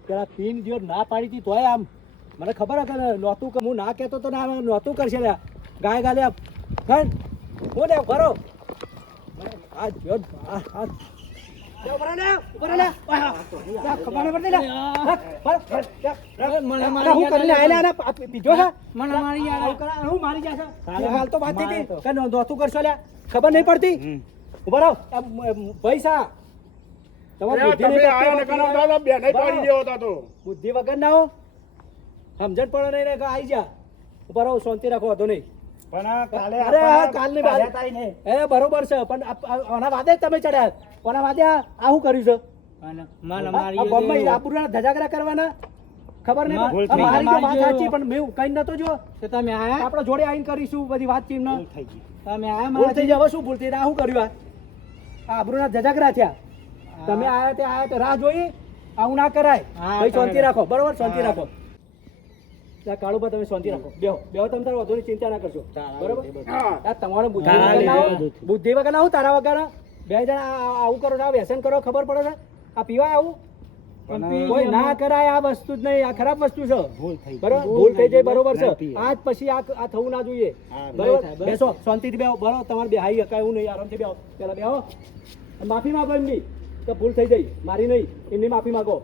પેલા પીન જો ના પાડી હતી તોય આમ મને ખબર હતી ને નહોતું કે હું ના કહેતો તો ના નહોતું કરશે લ્યા ગાય ગાલે ખણ હું લે ભરો આ જો આ ખબર નહીં પડતી ઉભા રહો પૈસા બુદ્ધિ વગર ના હો સમજણ પડે નહીં ને આવી જા ઉભા રહો શાંતિ રાખો હતો નહીં બરોબર છે પણ આના વાદે તમે ચડ્યા કોના વાદે આવું કર્યું છે ધજાગરા કરવાના ખબર નહીં મારી વાત સાચી પણ મેં કઈ નતો જો તમે આયા આપણે જોડે આવીને કરીશું બધી વાત ચીમ ના તમે આયા ભૂલ થઈ જાય શું ભૂલ થઈ આ શું કર્યું આ આબરૂના ધજાગરા થયા તમે આયા તે રાહ જોઈ આવું ના કરાય ભાઈ શાંતિ રાખો બરોબર શાંતિ રાખો કાળુભા તમે શાંતિ રાખો બેહો તમે તારા વધુની ચિંતા ના કરશો બરોબર તમારે બુદ્ધિ વગર ના આવું તારા વગર બે જણા આવું કરો છો વ્યસન કરો ખબર પડે છે આ પીવાય આવું કોઈ ના કરાય આ વસ્તુ જ નહીં આ ખરાબ વસ્તુ છે બરોબર ભૂલ થઈ જાય બરોબર છે આજ પછી આ થવું ના જોઈએ બરોબર બેસો શાંતિથી બેહો બરોબર તમારે બે હાઈ હકાય એવું નહીં આરામથી બેહો પેલા બેહો માફી માંગો એમની તો ભૂલ થઈ જાય મારી નહીં એમની માફી માંગો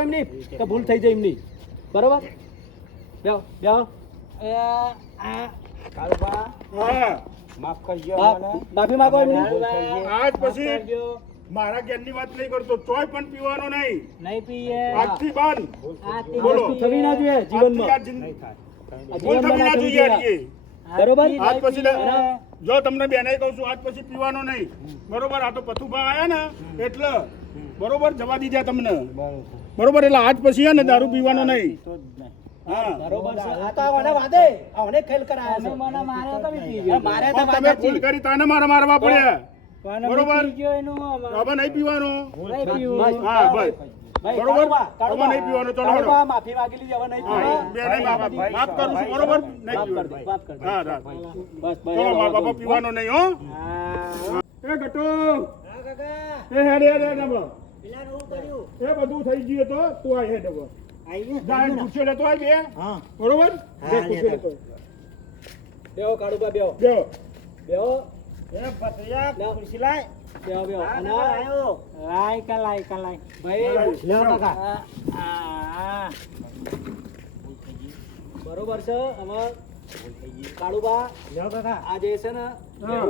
એમની તો ભૂલ થઈ જાય એમની બરોબર બેહો માફ કરજો માફી માંગો એમની આજ પછી મારા જ્ઞાનની વાત નહીં કરતો ચોય પણ પીવાનો નહીં પીએ આજથી બંધ બોલો થવી ના જોઈએ જીવનમાં ભૂલ થવી ના જોઈએ બરોબર આજ પછી જો તમને બેને કહું છું આજ પછી પીવાનો નહીં બરોબર આ તો પથુભા આયા ને એટલે બરોબર જવા દીધા તમને બરોબર એટલે આજ પછી હે ને દારૂ પીવાનો નહીં હા બરોબર છે આ તો આને વાદે આને ખેલ કરાયા છે મને મારે તો પી ગયો મારે તો તમે ભૂલ કરી તાને મારવા પડ્યા બરોબર હવે નહીં પીવાનો હા બસ બરોબર હવે નહીં પીવાનો ચલો માફી માંગી લીધી હવે નહીં પીવાનો માફ કરું છું બરોબર નહીં પીવાનો હા બસ ચલો મારા બાપા પીવાનો નહીં હો એ ગટો હા કાકા એ હેડ નબો પેલા નું કર્યું એ બધું થઈ ગયું તો તું આ હેડ નબો આવી જાય પૂછ્યો લેતો આવી બે હા બરોબર જે પૂછ્યો લેતો બેહો કાળુબા બેહો એ પતરિયા ખુરશી લાય બેહો અને આયો લાય કલાય ભાઈ લેવો કાકા બરોબર છે અમાર કાળુબા લેવો કાકા આ જે છે ને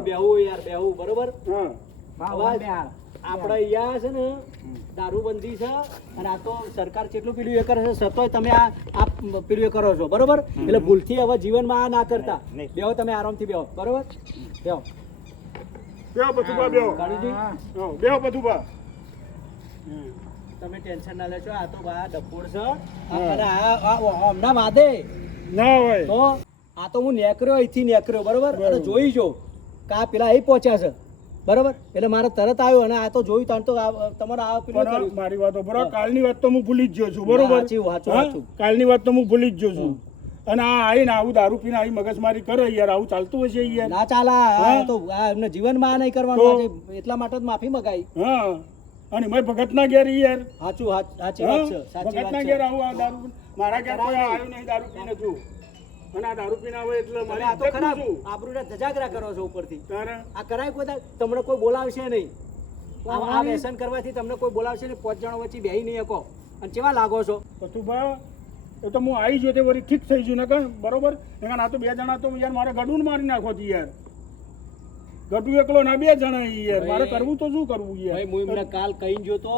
બેહું બરોબર આપણે અહીંયા છે ને દારૂબંધી છે અને આ તો સરકાર કેટલું પેલું એ કરે છે સતોય તમે આ પેલું એ કરો છો બરોબર એટલે ભૂલથી હવે જીવનમાં આ ના કરતા બેહો તમે આરામથી બેહો બરોબર બેહો પથુભા બેહો પથુભા તમે ટેન્શન ના લેશો આ તો બા ડફોડ છે અને આ હમણાં વાદે ના હોય તો આ તો હું અહીંથી નેકર્યો બરોબર અને જોઈ જો કા પેલા એ પહોંચ્યા છે બરોબર એટલે મારે તરત આવ્યો અને આ તો જોયું તાણ તો તમારે આ પેલું મારી વાતો બરોબર કાલની વાત તો હું ભૂલી જ ગયો છું બરોબર કાલની વાત તો હું ભૂલી જ ગયો છું અને આ આવીને આવું દારૂ પીને આવી મગજમારી કરે યાર આવું ચાલતું હશે યાર ના ચાલા તો એમને જીવનમાં આ નહીં કરવાનું એટલા માટે જ માફી મગાઈ હા અને મેં ભગતના ઘેર યાર સાચી વાત છે ભગતના ઘેર આવું આ દારૂ મારા ઘેર કોઈ આવ્યું નહીં દારૂ પીને તું અને આ દારૂ પીને આવે એટલે મારે આ તો ખરાબ આબરૂના ધજાગરા કરો છો ઉપરથી આ કરાય કોઈ તમને કોઈ બોલાવશે નહીં આ વ્યસન કરવાથી તમને કોઈ બોલાવશે નહીં 5 જણો વચ્ચે બેહી નહીં શકો અને કેવા લાગો છો તું ભાઈ એ તો હું આવી ગયો તે વળી ઠીક થઈ ગયું ને કે બરોબર આ તો 2 જણા તો યાર મારે ગડું મારી નાખો યાર ગડું એકલો ના 2 જણા યાર મારે કરવું તો શું કરવું યાર ભાઈ હું એમને કાલ કહીને જોતો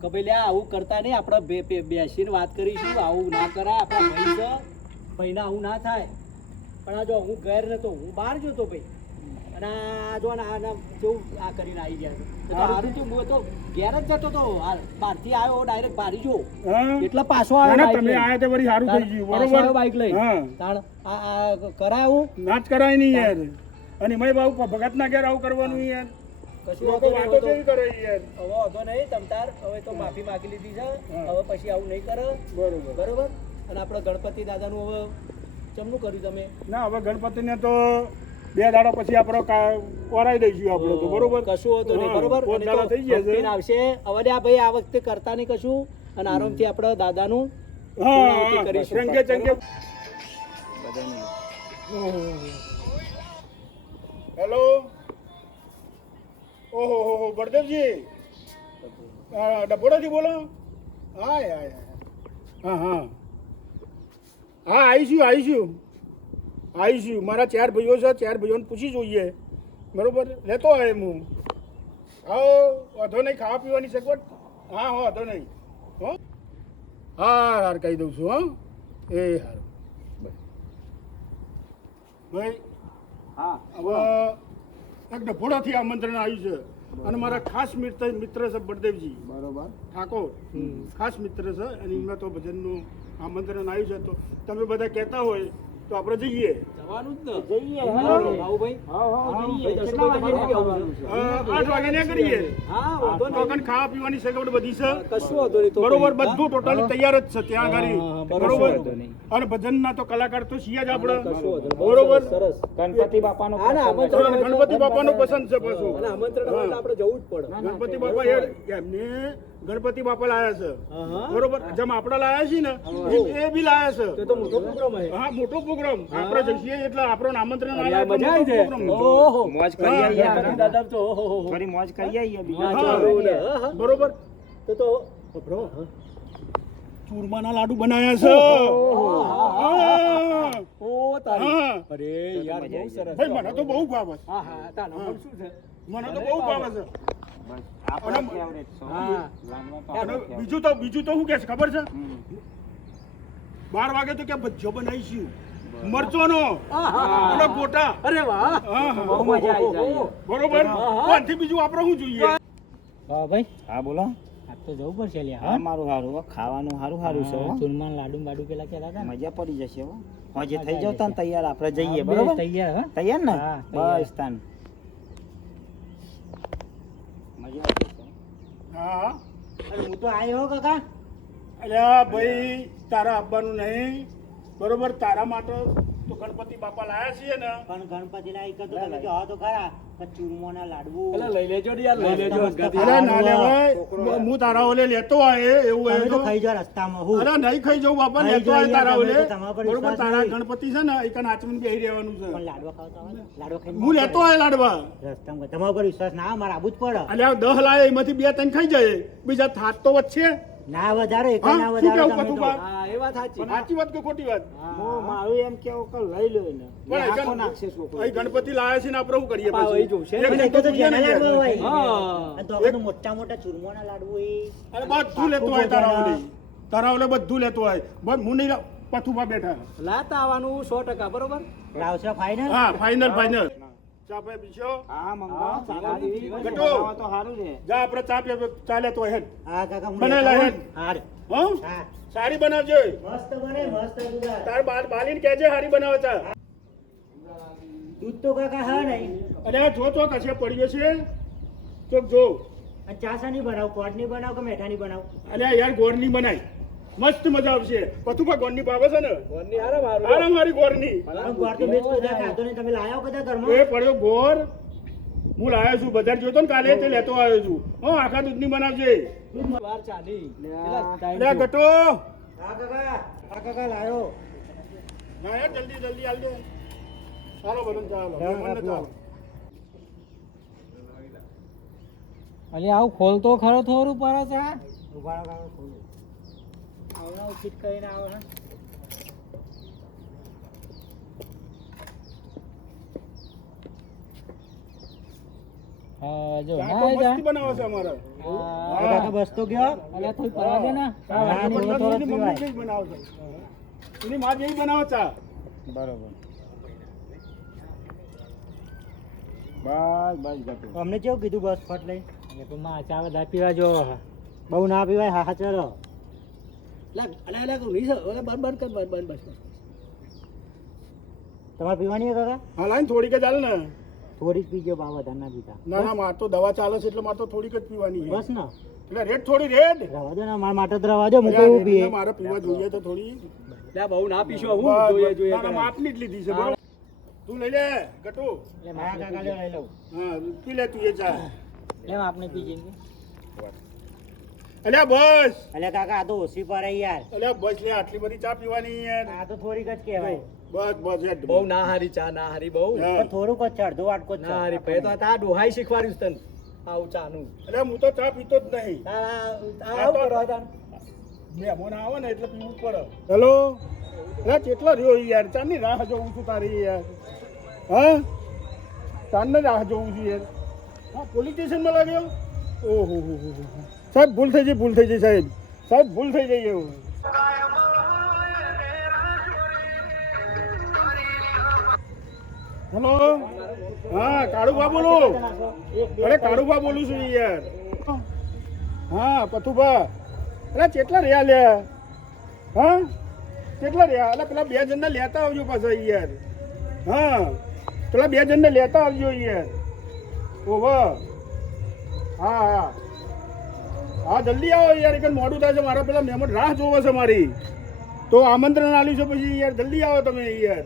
કે ભાઈ લ્યા આવું કરતા નહીં આપણે બેસીને વાત કરીશું આવું ના કરાય આપણા ભાઈ આવું ના થાય પણ આ જો હું ઘેર નતો હું બહાર જોતો ભાઈ અને આ જો કેવું આ કરીને આવી ગયા સારું તો હું તો ઘેર જ જતો હતો બહારથી આવ્યો ડાયરેક્ટ બારી જો એટલે પાછો આવ્યો તમે આયા તે વળી સારું થઈ ગયું બરોબર બાઈક લઈ તાણ આ કરાયું ના જ કરાય નહીં યાર અને મેં બાબુ ભગતના ઘેર આવું કરવાનું યાર કશું વાતો કેવી કરે યાર હવે વાંધો નહીં તમતાર હવે તો માફી માંગી લીધી છે હવે પછી આવું નહીં કરે બરોબર અને આપણે ગણપતિ દાદાનું હવે ચમનું કર્યું તમે ના હવે ગણપતિને તો 2 દાડા પછી આપણે કરાવી દઈશું આપણે તો બરોબર કશું હોતું નહીં હા, બરોબર 5 દાડા થઈ ગયા છે કંપની આવશે અવડ્યા ભાઈ આ વખતે કરતા નહીં કશું અને આરામથી આપણે દાદાનું પૂર્ણાહુતિ હા કરીશું. રંગે ચંગે હેલો ઓહો હો બળદેવજી ડભોડાથી બોલો હા હા હા હા આવીશું મારા 4 ભાઈઓ છે 4 ભાઈઓને પૂછી જોઈએ બરોબર લેતો આવે હું હા વાંધો નહીં ખાવા પીવાની સગવડ હા વાંધો નહીં હો હા હાર કહી દઉં છું હા એ હારું ભાઈ હા હવે એક ડભોડાથી આમંત્રણ આવ્યું છે અને મારા ખાસ મિત્ર છે બળદેવજી બરોબર ઠાકોર ખાસ મિત્ર છે અને એમના તો ભજનનું આમંત્રણ આવ્યું છે તો તમે બધા કહેતા હોય તો આપણે જઈએ જવાનું જ ને જઈએ ભાઈ કેટલા વાગે આવવાનું છે? 8 વાગે ને કરીએ હા વાંધો તો નહીં. કણ ખાવા પીવાની સગવડ બધી છે કશું વાંધો નહીં તો બરોબર પછી. બધું ટોટલી તૈયાર જ છે ત્યાં હા, આગળ હા, બરોબર વાંધો નહીં. અને ભજનના તો કલાકાર તો છીએ જ આપણે કશું વાંધો નહીં. બહુ બરોબર સરસ ગણપતિ બાપાનો હા, ના, પ્રસંગ આમંત્રણ અને ગણપતિ બાપાનું પસંદ છે પાછું અને આમંત્રણ હોય તો આપણે જવું જ પડે ગણપતિ બાપા એમને ગણપતિ બાપા લાયા છે હા, હા. બરોબર જેમ આપણે લાયા છીએ ને એ બી લાયા તે છે તો મોટો પ્રોગ્રામ હે હા મોટો પ્રોગ્રામ આપણે જઈએ એટલે આપણને આમંત્રણ અરે, આલે મજા આવી જાય ઓહો મોજ કરી હા, આવીએ ગણપતિ દાદા તો ઓહો ફરી મોજ કરી આવીએ બીજું હા, હા, ચાલો ને. હા, હા. બરોબર તો બરો ચૂરમાના લાડુ બનાયા છે હા. ઓ તારી હા. અરે યાર બહુ સરસ ભાઈ મને તો બહુ ભાવે છે હા હા તાનો પણ શું છે મને તો બહુ ભાવે છે બસ આપણા ફેવરેટ છો હા. લાડવા તો અને આપણા બીજું તો શું કે છે ખબર છે હમ. 12 વાગે તો કે ભજીયો બનાવીશું મરચોનો આહા. અને ગોટા અરે વાહ હા, હા. બહુ મજા આવી જાય બરોબર હા, હા. આથી બીજું આપણે શું જોઈએ હા ભાઈ હા બોલો આજ તો જવું પડશે લ્યા હા મારું સારું હો ખાવાનું સારું સારું છે હો ચૂરમાન લાડુ બાડુ પેલા કહેતા હતા ને મજા પડી જશે હો હોજે થઈ જાવ તાન તૈયાર આપણે જઈએ હા, બરોબર બેસ તૈયાર હા તૈયાર ને હા, તૈયાર. બસ તાન મજા આવશે હા અરે હું તો આવ્યો હો કાકા અલ્યા ભાઈ તારા આવવાનું નહીં બરોબર તારા માટે તો ગણપતિ બાપા લાયા છીએ ને પણ ગણપતિ ના એક તો તમે કહો તો ખરા કે ચૂરમાના લાડુ અલા લઈ લેજો ને યાર લઈ લેજો મસ્ત મસ્ત અરે ના લેવાય છોકરો. હું તારા ઓલે લેતો આવે એવું તમે હોય તો તો ખાઈ જાઓ રસ્તામાં હું અરે નહીં ખાઈ જવું બાપા ખાઈ લેતો આવે જાઓ તારા યાર, ઓલે તમે તો તમારા પર બરોબર વિશ્વાસ તારા નહીં. ગણપતિ છે ને એક નાચવીને બેહી રહેવાનું છે પણ લાડવા ખાવતા હોય ને, લાડવા ખાઈને હું લેતો આવે લાડવા રસ્તામાં તમારા પર વિશ્વાસ ના આવે, મારે આવું જ પડે અલ્યા 10 લાય એમાંથી 2-3 ખાઈ જાય બીજા થાત તો વચ્ચે ના વધારો એક હા, ના શું વધારો કેવું તમે તો. કથુબા? હા એ વાત સાચી સાચી વાત કે ખોટી વાત હું મારું એમ કેવું કે લઈ લો એને પણ આખો અહીં નાખશે છોકરો અહીં ગણપતિ લાયા છે ને આપણે શું કરીએ બાપા પછી? અહીં જોશે. એક પણ એ જણ તો જોઈએ ને જેના લાડવા યાર. હોય. હા. અને તો આપણે તો મોટા મોટા ચૂરમાના લાડુ હોય અરે બધું લેતો હોય તારા ઓલે તારા ઓલે બધું લેતો હોય બસ હું નહીં પથુભા બેઠા લાતા આવવાનું 100% બરોબર લાવશો ફાઈનલ હા ફાઇનલ ચા પે પીછો હા મંગો હા, ચાલો ગટો. તો સારું છે જા આપણે ચા પે ચાલે તો હેડ હા કાકા હું બનાવેલા લેતો હે? આવું. હાર. હા હા સારી બનાવજો મસ્ત બને મસ્ત દૂધ તાર બાલીને કહેજે સારી બનાવે ચા દૂધ તો કાકા હા નહીં અરે આ જો કશે પડ્યો છે ચોક જો અને ચા શાની બનાવ કોડની બનાવ કે મેઠાની બનાવ અરે યાર ગોળની બનાય મસ્ત મજા આવશે પથુભા ગોળની ભાવે છે ને ઘરની હારે મારું આરામ મારી ગોળની પણ ગોળ તો મેં જ કદાચ ખાધો નહીં તમે લાયા હો કદાચ એ ઘરમાં પડ્યો ગોળ હું લાવ્યો છું બજાર જોતો ને કાલે તે લેતો આવ્યો છું હા આખા દૂધની બનાવજે વાર ચાલી કેટલા time અરે થયો? ગટો હા કાકા લાયો ના યાર જલ્દી હાલ દે ચાલો બધું ચાલો હા, મહેમાનને ચાલો અલે આવું ખોલતો ખરો થોડું પર છે ઉભા કાકા ખોલો આવના ઉચિત કરીને આવો હા હા જો ચા ના તો જા મસ્તી બનાવે છે અમારા કાકા બસ તો ગયો અલે થોડી પરવા દે ના હા, થોડો પણ થોડો એની મમ્મી પીવાય જેવી બનાવે છે એની માં જેવી બનાવે ચા બરોબર બસ બસ ગટુ અમને કેવું કીધું બસ ફટ લઈ એટલે તો માં ચા વધારે પીવા જો બહુ ના પીવાય હા હા ચલો અલા તું નહીં ઓલા બંધ કર બંધ બસ તમારે પીવાની હે કાકા હા લાઈન થોડીક જ ચાલે ને થોડી જ પીજો બા વધારે ના પીતા ના ના માર તો દવા ચાલે છે એટલે મારે તો થોડીક જ પીવાની છે બસ ને એટલે રેડ થોડી રેડ રવા દો ને મારા માટે તો રવા દો મૂકો એવું પીએ એટલે મારે પીવા જોઈએ તો થોડી લે બહુ ના પીશો હું બસ, જોઈએ બસ. જોઈએ ના, ના, કરે. માપની જ લીધી છે બરોબર તું લઈ લે ગટુ એટલે મારા કાકા લે લઈ લઉં. હા પી લે તું એ ચા લેમ આપણે પી જઈએ અલ્યા બસ એટલે કાકા આ તો ઓછી પડે યાર. અલ્યા બસ લે આટલી બધી ચા પીવાની યાર આ તો થોડીક જ કહેવાય. બસ બસ હેડ. બહુ ના હારી ચા ના હારી બહુ હા. પણ થોડુંક જ છે, અડધો વાટકો જ છે. ના હારી પે તો આ ડોહાઈ શીખવાડ્યું છે તને આવું ચાનું અલ્યા હું તો ચા પીતો જ નહીં આવું કરવા તાન મહેમાન આવે ને એટલે પીવું પડે હેલો અલ્યા કેટલો રહ્યો યાર ચાંદની રાહ જોઉં છું તારી યાર હા ચાંદની રાહ જોઉં છું યાર હા પોલીસ સ્ટેશનમાં લાગ્યો ઓહો હો હો સાહેબ ભૂલ થઈ ગઈ સાહેબ ભૂલ થઈ ગઈ એવું હેલો હા કાળુભા બોલું અરે કાળુભા બોલું છું યાર હા પથુભા અરે કેટલા રહ્યા લ્યા હા કેટલા રહ્યા એટલે પેલા 2 જણને લેતા આવજો પાછા યાર હા પેલા 2 જણને લેતા આવજો યાર ઓહો હા હા હા જલ્દી આવો યાર એક મોડું થાય છે મારા પેલા મહેમાન રાહ જોવે છે મારી તો આમંત્રણ આલ્યું છે પછી યાર જલ્દી આવો તમે યાર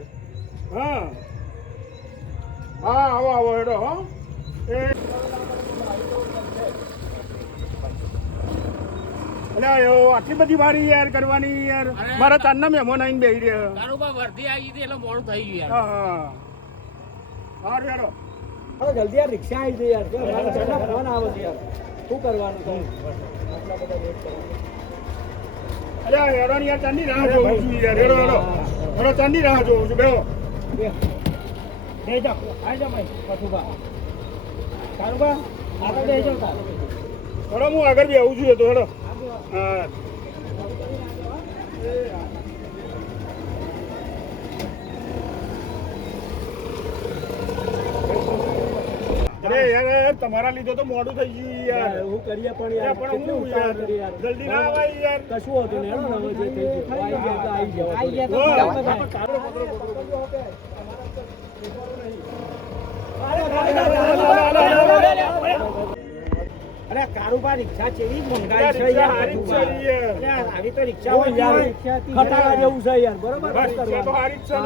હા હા આવો હેડો હો એ અલ્યા એવો આટલી બધી વારી યાર કરવાની યાર મારા ચાંદના મહેમાન આવીને બેહી રહ્યા કારોબાર વર્ધી આવી હતી એટલે મોડું થઈ ગયું યાર. હા હા હા હેડો હવે જલ્દી યાર રિક્ષા આવી છે યાર જો મારા ઘરના ફોન આવે છે યાર શું કરવાનું છે આટલા બધા વેટ કરવાનું અલ્યા હેડો ને યાર ચાંદની રાહ જોઉં છું યાર હેડો ચાંદની રાહ જોઉં છું બેહો બે જાઓ આવી જાઓ ભાઈ પથુભા કારુબા આગળ બે જાઓ તાર હેડો હું આગળ બી આવું છું એ તો હેડો હા અરે યાર તમારા લીધે તો મોડું થઈ ગયું યાર હું કરીએ પણ યાર પણ કેટલું હું ઉતાવળ યાર કરી યાર જલ્દી ના આવાય યાર કશું હતું ને હેડો ને હવે જે થઈ ગયું આવી ગયા તો આવી જાઓ આવી ગયા તો હા. જાઓ બધા. અરે કારુબા રિક્ષા ચેવી મોંઘાઈ યાર, છે રિક્ષા યાર હારી જ પથુભા. છે યાર. અરે આવી તો રિક્ષા ઓ હોય યાર યાર. ખટારા જેવું છે યાર બરોબર બસ શું છે તો કરવાનું? હારી જ છે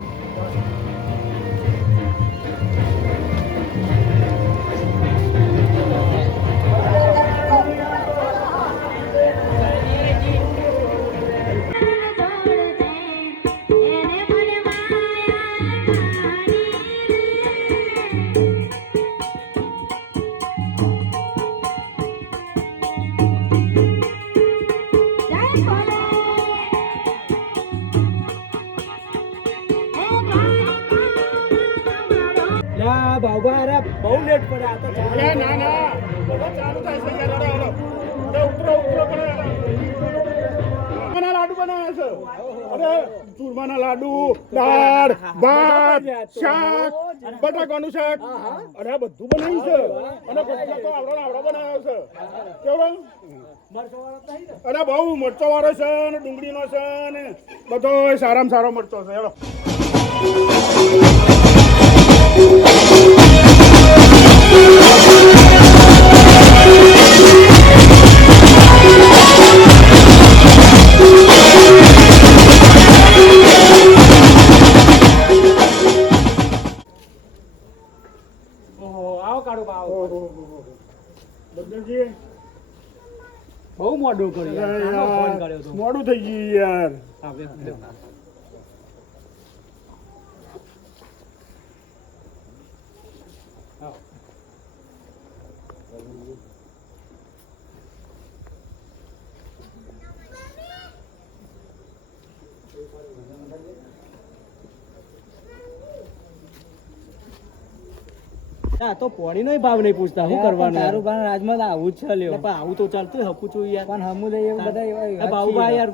લા બાબા અરે બહુ લેટ પડ્યા આ તો અરે ના ના બધા ચાલુ થાય છે યાર હેડો ઉતરો પણ ચૂરમાના લાડુ બનાવ્યા છે અરે ચૂરમાના લાડુ દાળ ભાત શાક બટાકાનું શાક અરે આ બધું બનાવ્યું છે અને બધા તો આવડો બનાવ્યો છે કેવડો અરે બહુ મરચો વાળો છે ને ડુંગળીનો છે ને બધો સારામાં સારો મરચો છે હેડો ઓહો આવો કારુબા આવો બદલજી બહુ મોડું કર્યું યાર આનો ફોન કર્યો તો મોડું થઈ ગયું યાર આવે આ તો પોણી નો ભાવ નહીં પૂછતા શું કરવાનું યાર? કારુબાના રાજમાં તો આવું જ છે લ્યો. એટલે પણ આવું તો ચાલતું હોય, હપું છું યાર પણ હમું દઈએ એવું બધા એવા આ બાબુભાઈ યાર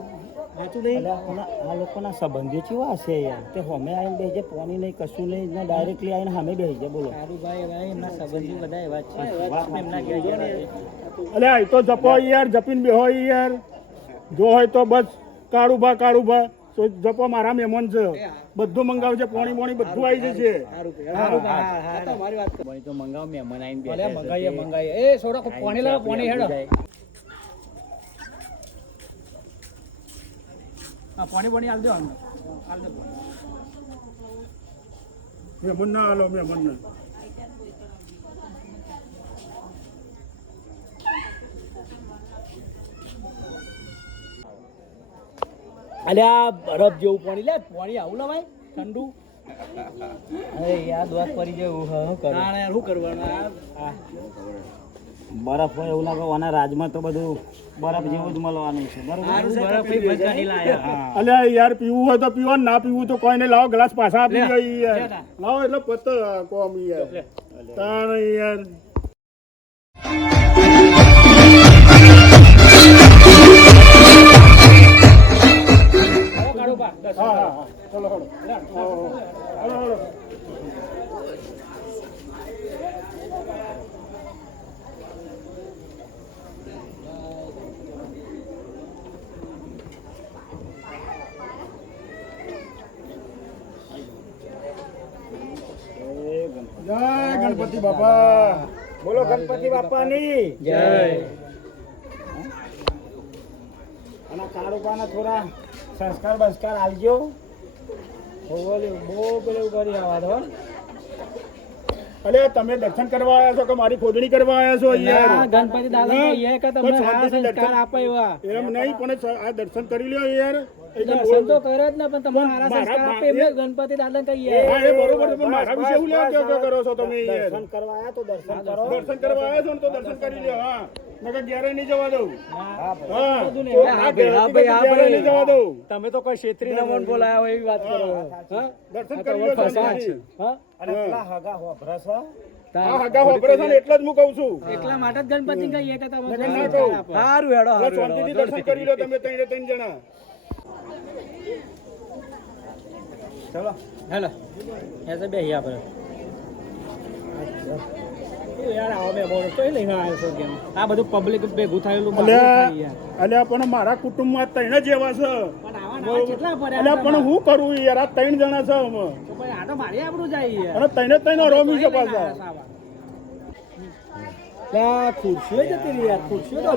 સાચું નહીં આ લોકોના સંબંધીઓ કેવા હશે યાર તે હોમે આવીને બેસી પોણી નહીં કશું નહીં ને ડાયરેક્ટલી આવીને સામે બેસી જાય બોલો કારુભાઈ એવા એમના સંબંધી બધા એવા જ છે. એમના ઘેર ગયા છે. અલ્યા એ તો જપો યાર જપીને બેહો યાર જો હોય તો બસ કાળુભા તો જપો મારા મહેમાન છે બધું મંગાવશે પોણી બધું આવી જશે કારુબા, આ તો મારી વાત ભાઈ તો મંગાવો મહેમાન આવીને ભલે બેસે છે. મંગાઈએ એ સોડા પાણી લાવો પાણી હેડો હા પાણી આલ દો આલ દો મહેમાન ના હાલો મહેમાન ના અલ્યા બરફ જેવું પાણી લે પાણી આવું લવાય ઠંડુ અરે યાર દોત પડી જાય શું કરવાનું બરફ હોય એવું લાગે આના રાજમાં તો બધું બરફ જેવું જ મળવાનું છે બરોબર અલ્યા યાર પીવું હોય તો પીવો ના પીવું તો કોઈને લાવો ગ્લાસ પાછા આપી દો યાર લાવો એટલે પત કોમ યાર તાણ યાર હા હા હા ચલો હળો હળો હળો જય ગણપતિ બાપા બોલો ગણપતિ બાપાની જય અને કાળુબાના થોડા સંસ્કાર બંસ્કાર આલજો બહુ પેલું કરી આવા દો અલે તમે દર્શન કરવા આવ્યા છો કે મારી ખોદણી કરવા આવ્યા છો યાર ગણપતિ દાદા કહીએ કે તમને સારા સંસ્કાર આપે એવા એમ નહીં પણ આ દર્શન કરી લ્યો યાર દર્શન તો કરે જ ને પણ તમને સારા સંસ્કાર આપે એમને ગણપતિ દાદા કહીએ હા એ બરોબર છે પણ મારા વિશે એવું લેવા કેવો કરો છો તમે યાર દર્શન કરવા આવ્યા તો દર્શન કરો દર્શન કરવા આવ્યા છો ને તો દર્શન કરી લ્યો હા નકર ઘેરે નહીં જવા દઉં હા હા ભાઈ નહીં જવા દઉં તમે તો કોઈ ક્ષેત્રી નમન બોલાયા હોય એવી વાત કરો હા દર્શન કરી લ્યો શાંતિથી. હા અને પેલા હગા હોભરસ હા હગા ઓપરેશન એટલે જ હું કહું છું એટલા માટે જ ગણપતિ કહીએ કે તમે નકર ના કહું. સારું હેડો એટલે શાંતિથી દર્શન કરી લો તમે ત્રણ જણા ચલો હેલો એસે બેહી આપણે યાર આવો બે બોલ તો લઈને આવ્યો છો કેમ આ બધું પબ્લિક ભેગું થયેલું અલ્યા પણ મારા કુટુંબમાં ત્રણ જ એવા છે પણ આવા કેટલા પડ્યા અલ્યા પણ હું કરું યાર આ ત્રણ જણા છે અમે તો ભાઈ આ તો મારી આપણું જાય યાર અને ત્રણે ત્રણ રોમી છે પાછા ખુરશીઓ જતી રહી યાર ખુરશીઓ તો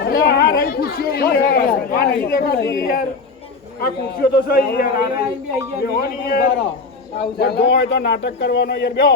અલ્યા આ રહી ખુરશીઓ યાર આ નહીં દેખાતી યાર આ ખુરશીઓ તો સહી યાર આ રહી. બેહોની યાર બધો હોય તો નાટક કરવાનો યાર બેહો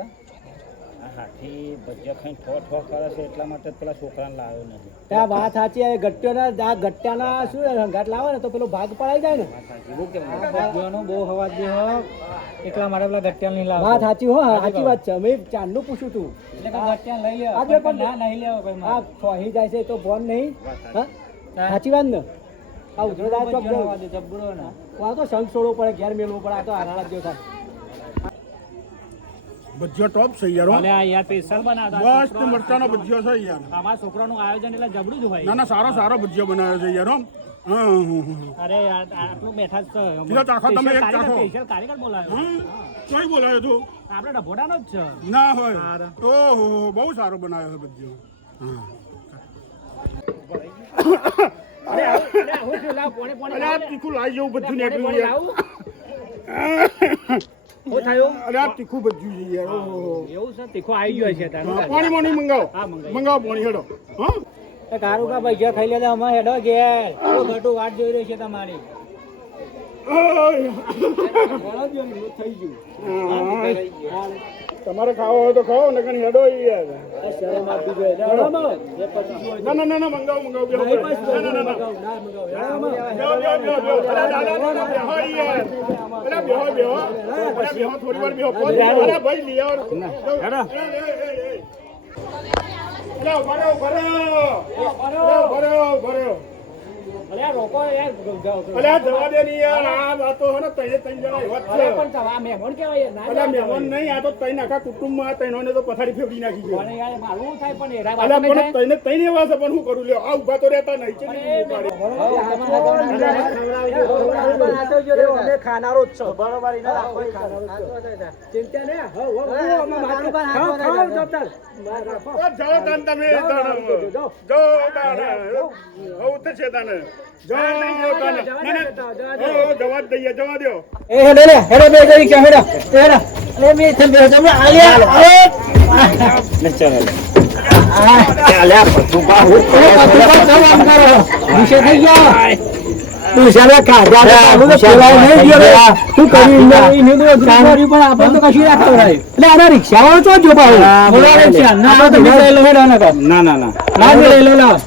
આ હાથી ભજીયા ખાઈને ઠો કરે છે એટલા માટે જ પેલા છોકરાને લાવ્યો નથી. ત્યાં વાત સાચી આ ગટ્ટાના શું હંગાટ લાવે ને તો પેલો ભાગ પડાઈ જાય ને ભજીયાનો બહુ અવાજ દે હો. એટલા માટે પેલા ગટ્ટિયા નહીં લાવતો. વાત સાચી હો સાચી વાત છે મેં ચાંદનું પૂછ્યું તું એટલે કે ગટ્ટિયા લઈ લેવા. આજે પણ પણ ના નહીં લેવા ભાઈ આ મારે. ફોહી જાય છે તો ફોન નહીં હા સાચી વાત ને આ ઉધરો દાળ ચોક ભજીયાનો અવાજ દે, જબરો ને. આ તો સંગ છોડવો પડે ઘેર મેળવો પડે આ તો હારાળા જેવો થાય ભજીયા ટોપ છે યાર હો. અલે આ યાર સ્પેશિયલ બનાવતા મસ્ત મરચાનો ભજીયો છે યાર. અમારા છોકરાનું આયોજન એટલે જબરું જ હોય. ના ના સારો ભજીયો બનાવ્યો છે યાર હો. હા અરે યાર આટલું બેઠા જ છે. સીધા ચાખો તમે, એક ચાખો. સ્પેશિયલ કારીગર બોલાવ્યો. કોઈ બોલાયો તું? આપણે ડભોડાનો જ છે. ના હોય. ઓહો બહુ સારો બનાવ્યો છે ભજીયો. હા. અરે હું છું લાવ પોણે અરે આ તીખું લાઈ જેવું બધું નીકળ્યું યાર. હું થયું અરે આ તીખું ભજીયું છે યાર. ઓહો. એવું છે તીખો આવી ગયો છે તારું. હા, પાણી મોણી મંગાવો. હા, મંગાવી. મંગાવો પાણી હેડો. હા કારું કા ભજીયા ખાઈ લેતા અમે હેડો ઘેર. બહુ ઘટું વાટ જોઈ રહી છે તમારી. થઈ ગયું તમારે ખાવો હોય તો ખાઓ ને કઈ હેડો યાર. શરમ આપી જોઈએ ના ના મંગાવો બેહો. ના ના મગાવ બેહો બેહો. અરે દાદા બેહો યાર. અરે બેહો. અરે બેહો થોડી વાર બેહો. અરે ભાઈ લઈ આવો. અરે ભરો. અરે આ રોકો યાર. અરે આ જવા દે ની યાર. આ વાતો હે ને તઈને તઈ જણા એવા જ અરે છે. પણ આ મહેમાન કેવાય યાર. ના અરે મહેમાન નહીં, આ તો તઈ આખા કુટુંબમાં તઈનોને તો પથારી ફેરવી નાખી છે. પણ યાર મારું થાય પણ એરા અલા વાત નહીં પણ થાય. તઈને એવા છે પણ હું કરું લ્યો. આ ઊભા તો રહેતા નહીં છે ને ખાનારો જ છો બરોબર ચિંતા ને જાઓ તાન તમે જો તાને હું તો છે તાને જો તાને જવા જ દઈએ જવા દો. એ હેડો લે હેડો બે જઈ કે હેડો હેડો. લે મે થે બે તમે આલ્યા ને ચાલે ચાલ્યા બધું બા હું કામ કરો. વિશે થઈ ગયા. તું સાલા કાઢા આવું તો કેવાય નહીં ગયો. તું કરી ઇને તો કર્યું પણ આપણે તો કશું ના ખવડાય. એટલે આના રિક્ષાવાળો ચો જો પાઉ બોલા રિક્ષા ના તો લઈ લો હેડો ના ના ના લઈ લો લાવ.